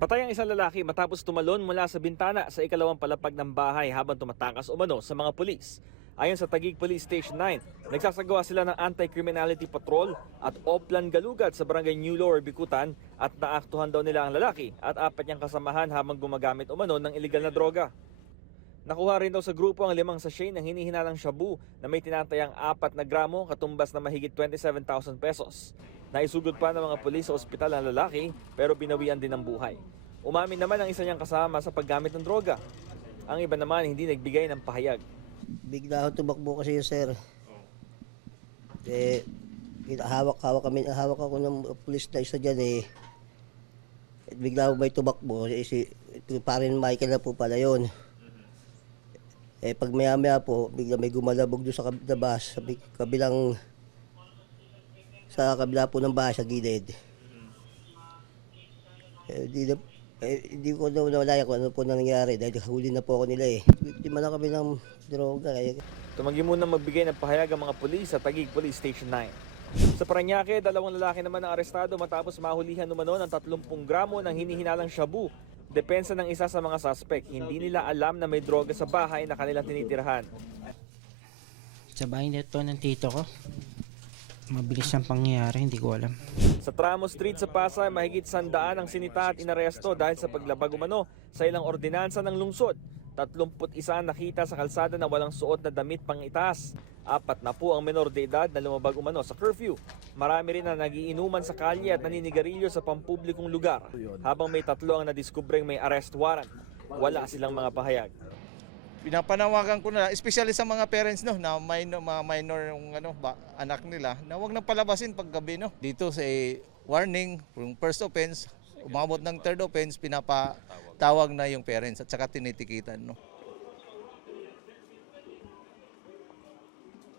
Patay ang isang lalaki matapos tumalon mula sa bintana sa ikalawang palapag ng bahay habang tumatakas umano sa mga pulis. Ayon sa Taguig Police Station 9, nagsasagawa sila ng anti-criminality patrol at Oplan Galugad sa barangay New Lower Bikutan at naaktuhan daw nila ang lalaki at apat niyang kasamahan habang gumagamit umano ng iligal na droga. Nakuha rin daw sa grupo ang 5 sachet ng hinihinalang shabu na may tinatayang 4 na gramo katumbas na mahigit 27,000 pesos. Naisugod pa ng mga pulis sa ospital ang lalaki pero binawian din ng buhay. Umamin naman ang isa niyang kasama sa paggamit ng droga. Ang iba naman hindi nagbigay ng pahayag. Bigla ako tumakbo kasi sir. Hawak ako ng pulis na isa dyan eh. At bigla ako may tumakbo. Parin Michael na po pala yun. Pag maya po, bigla may gumalabog doon sa labas, sa kabila po ng bahay, sa gilid. Hindi ko na nawala kung ano po nangyari dahil huli na po ako nila eh. Biktima na kami ng droga. Tumanggi muna magbigay ng pahayag ang mga pulis sa Taguig Police Station 9. Sa Parañaque, 2 lalaki naman ang arestado matapos mahulihan umano ng 30 gramo ng hinihinalang shabu. Depensa ng isa sa mga suspect, hindi nila alam na may droga sa bahay na kanilang tinitirhan. Sa bahay nito ng tito ko, mabilis ang pangyayari, hindi ko alam. Sa Tramo Street sa Pasay, mahigit 100 ang sinita at inaresto dahil sa paglabag umano sa ilang ordinansa ng lungsod. 31 nakita sa kalsada na walang suot na damit pang itaas. 4 na po ang menor de edad na lumabag umano sa curfew. Marami rin na nagiinuman sa kalye at naninigarilyo sa pampublikong lugar. Habang may 3 ang nadiskubreng may arrest warrant. Wala silang mga pahayag. Pinapanawagan ko na, especially sa mga parents no, na mga minor yung anak nila, na huwag nang palabasin pag gabi no. Dito sa warning, yung first offense, umabot ng third offense, pinapatawag na yung parents at saka tinitikitan no.